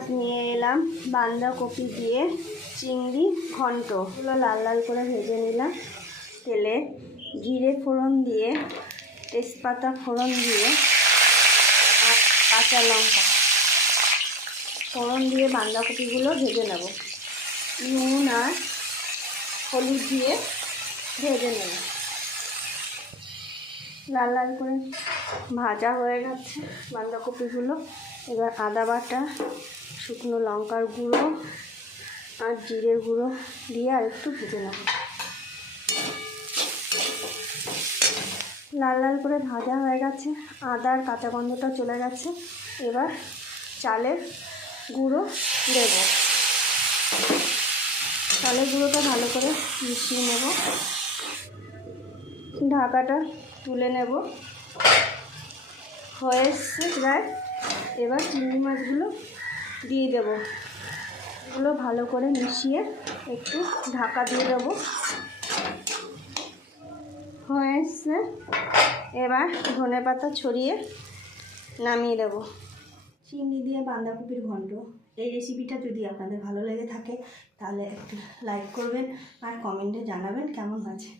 আজ নিয়ে এলাম বাঁধাকপি দিয়ে চিংড়ি ঘন্ট। এগুলো লাল লাল করে ভেজে নিলাম তেলে, জিরে ফোড়ন দিয়ে, তেজপাতা ফোড়ন দিয়ে আর কাঁচা লঙ্কা ফোড়ন দিয়ে বাঁধাকপিগুলো ভেজে নেব। নুন আর হলুদ দিয়ে ভেজে নেব। লাল লাল করে ভাজা হয়ে গেছে বাঁধাকপিগুলো। এবার আদা বাটা, শুকনো লঙ্কার গুঁড়ো আর জিরের গুঁড়ো দিয়ে আর একটু ভেজে নেব। লাল লাল করে ভাজা হয়ে গেছে, আদার কাঁচা গন্ধটা চলে গেছে। এবার চালের গুঁড়ো দেব। চালের গুঁড়োটা ভালো করে মিশিয়ে নেব। ঢাকাটা তুলে নেব। হয়ে এসছে প্রায়। এবার চিংড়ি মাছগুলো দিয়ে দেব। এগুলো ভালো করে মিশিয়ে একটু ঢাকা দিয়ে দেব। হয়ে এসছে। এবার ধনেপাতা ছড়িয়ে নামিয়ে দেব। চিংড়ি দিয়ে বাঁধাকপির ঘন্ট। এই রেসিপিটা যদি আপনাদের ভালো লেগে থাকে তাহলে একটু লাইক করবেন আর কমেন্টে জানাবেন কেমন হয়েছে।